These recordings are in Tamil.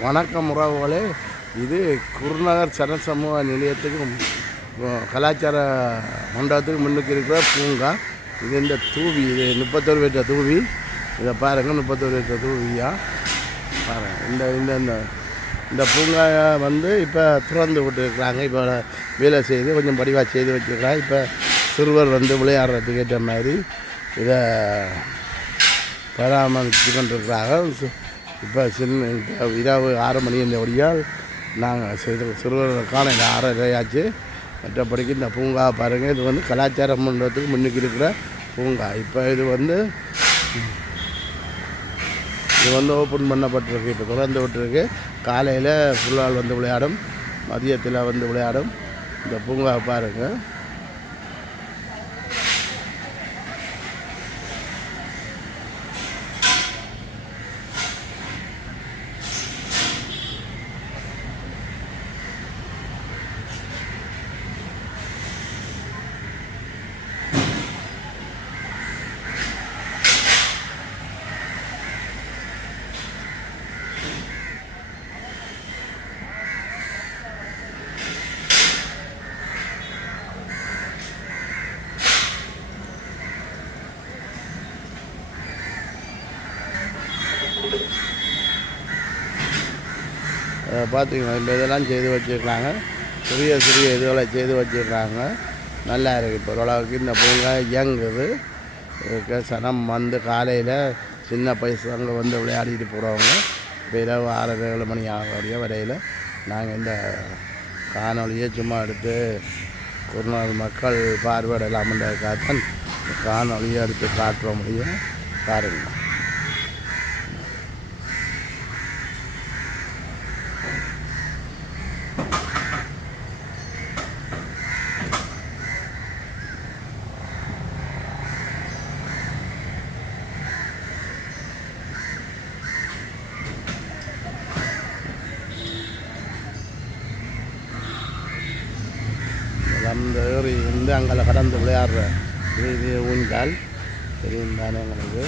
வணக்கம் உறவுகளே. இது குருநகர் சனசமூக நிலையத்துக்கு கலாச்சார மண்டபத்துக்கு முன்னுக்கு இருக்கிற பூங்கா. இது இந்த தூவி இது முப்பத்தொரு பேற்ற தூவி. இதை பாருங்கள் முப்பத்தொரு பேற்ற தூவியா? பாருங்கள் இந்த இந்த இந்த இந்த பூங்கா வந்து இப்போ திறந்து விட்டுருக்குறாங்க. இப்போ வேலை செய்து கொஞ்சம் படிவாக செய்து வச்சுருக்கிறாங்க. இப்போ சிறுவர் வந்து விளையாடுறதுக்கு ஏற்ற மாதிரி இதை பராமரித்து கொண்டிருக்கிறாங்க சு- இப்போ சின்ன இரவு ஆறு மணி இந்த ஒடியால் நாங்கள் சிறு சிறுவர்களுக்கான இந்த ஆறரை ஆச்சு மற்றபடிக்கு இந்த பூங்கா பாருங்கள் இது வந்து கலாச்சார மண்டபத்துக்கு முன்னுக்கு இருக்கிற பூங்கா. இப்போ இது வந்து இது வந்து ஓப்பன் பண்ணப்பட்டிருக்கு இப்போ திறந்து விட்டுருக்கு. காலையில் ஃபுல்லால் வந்து விளையாடும் மதியத்தில் வந்து விளையாடும். இந்த பூங்கா பாருங்கள் பார்த்தீங்கன்னா இந்த இதெல்லாம் செய்து வச்சுருக்காங்க. சிறிய சிறிய இதுகளை செய்து வச்சுருக்காங்க. நல்லா இருக்குது இப்போ ஓரளவுக்கு இந்த பூங்கா இயங்குது. சனம் வந்து காலையில் சின்ன பசங்க வந்து விளையாடிட்டு போகிறவங்க இப்போ இரவு ஆறு ஏழு மணி ஆகக்கூடிய வரையில் நாங்கள் இந்த காணொலியை சும்மா எடுத்து குறுநாள் மக்கள் பார்வையிடலாமன்றதுக்காக தான் காணொலியை எடுத்து காட்டுற முடியும். பாருங்கள் அந்த ஏறி வந்து அங்கே கடந்து விளையாடுற இது ஊஞ்சால். தெரியும் தானே எங்களுக்கு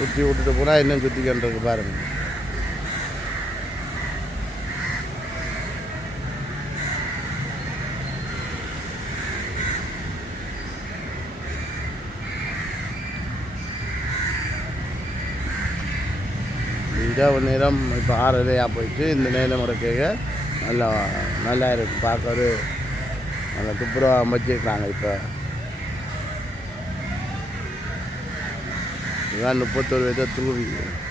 சுற்றி விட்டுட்டு போனால் இன்னும் சுற்றிக்கிட்டு இருக்கு பாருங்க. இரவு நேரம் இப்போ ஆறரையாக போயிட்டு இந்த நேரம் இருக்க நல்லா நல்லா இருக்குது பார்க்கறது நல்லா துப்புரவாக அமைச்சிருக்காங்க இப்போ. இதுதான் முப்பத்தொரு வித தூவி இதில் ஒரு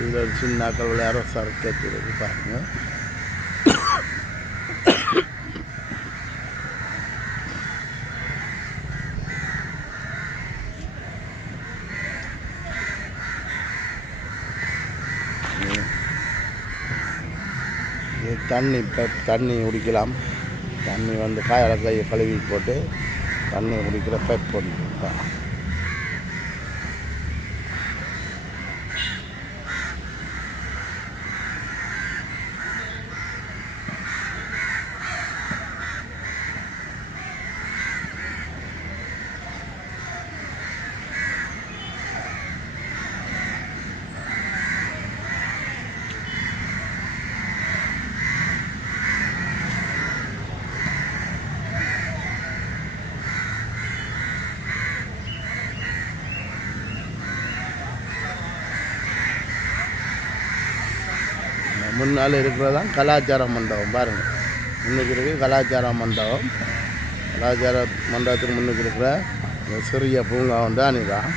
இதில் சின்னாக்கள் விளையாட சர்க்கஸ் பாருங்கள் பாருங்க. இது தண்ணி இப்போ தண்ணி குடிக்கலாம். தண்ணி வந்து காயலை கையை கழுவி போட்டு தண்ணி குடிக்கிற பைப் முன்னால் இருக்கிறதான் கலாச்சார மண்டபம் பாருங்கள் முன்னுக்கு இருக்கு கலாச்சார மண்டபம். கலாச்சார மண்டபத்துக்கு முன்னுக்கு இருக்கிற இந்த சிறிய பூங்கா தான் இதான்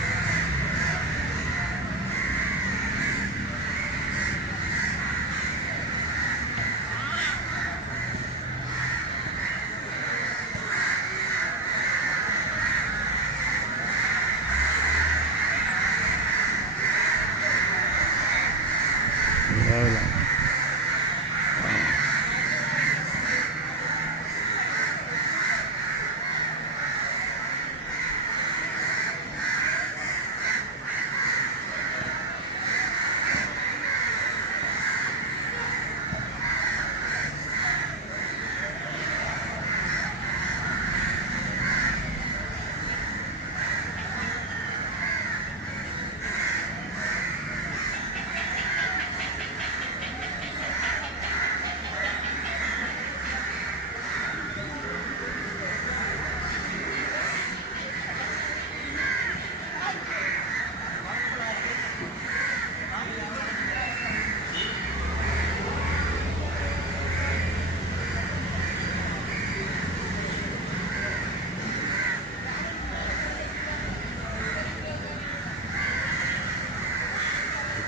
அவ்வளவுதான்.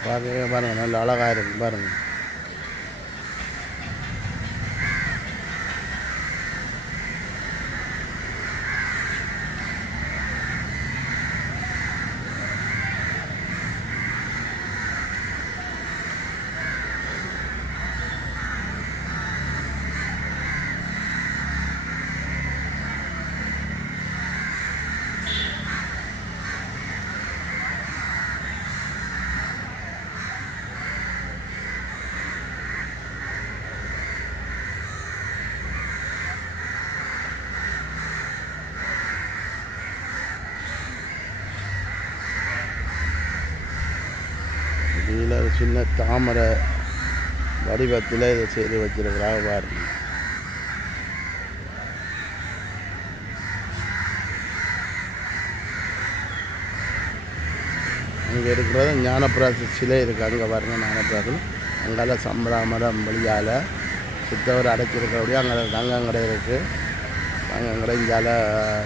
பார்க்கவே பாருங்கள் நல்ல அழகாக இருக்குது பாருங்கள் கீழே ஒரு சின்ன தாமரை வடிவத்தில் இதை செய்து வச்சிருக்கிறாங்க பாருங்க அங்கே இருக்கிறது ஞானப்பிராச சிலை இருக்குது அங்கே பாருங்க ஞானப்பிராசம் அங்கால சம்பராமரம் வழியால் சுத்தவர் அடைச்சிருக்கிறபடியே அங்கே தங்கங்கடை இருக்குது தங்கங்கடை இஞ்சால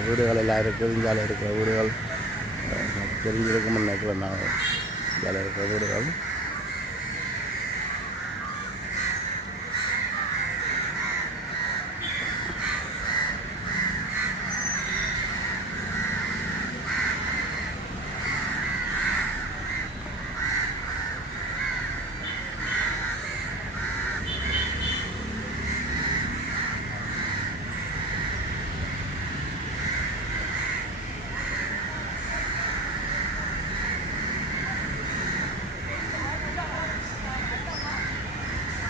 வீடுகள் எல்லாம் இருக்குது. இஞ்சால இருக்கிற வீடுகள் தெரிஞ்சிருக்கும்னு நினைக்கிறேன் நான். இந்தியாவில் இருக்கிற வீடுகள்